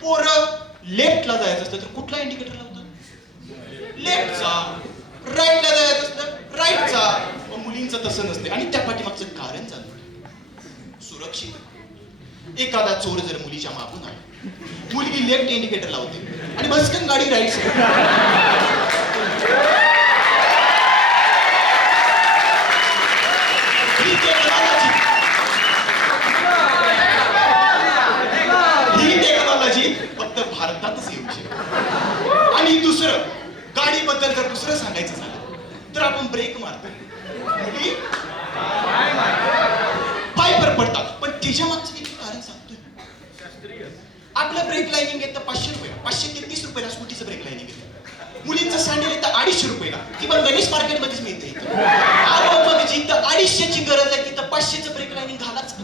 पोरं लेफ्टला जायचं असतं तर कुठला इंडिकेटर लावतात? लेफ्टचा. राईटला जायचं असतं राईटचा. मुलींचं तसं नसते आणि त्या पाठीमागचं कारण चालू सुरक्षित. एखादा चोर जर मुलीच्या मागून आला, मुलगी लेफ्ट इंडिकेटर लावते आणि भस्कन गाडी राईट साईड. ही टेक्नॉलॉजी फक्त भारतातच येऊ शकते. आणि दुसरं, गाडीबद्दल जर दुसरं सांगायचं झालं तर आपण ब्रेक मारतो, मुली पाय पडतात. पण त्याच्या मागचं किती कारण सांगतोय. आपलं ब्रेक लाईनिंग येतं 500 रुपयाला, 533 रुपयाला स्कूटीचं ब्रेक लाईनिंग येतं. मुलींचं सँडल येतं 250 रुपयाला, ती पण गणेश मार्केटमध्येच मिळते. जिथं 250ची गरज आहे तिथं 500चं ब्रेक लाईनिंग घालाच.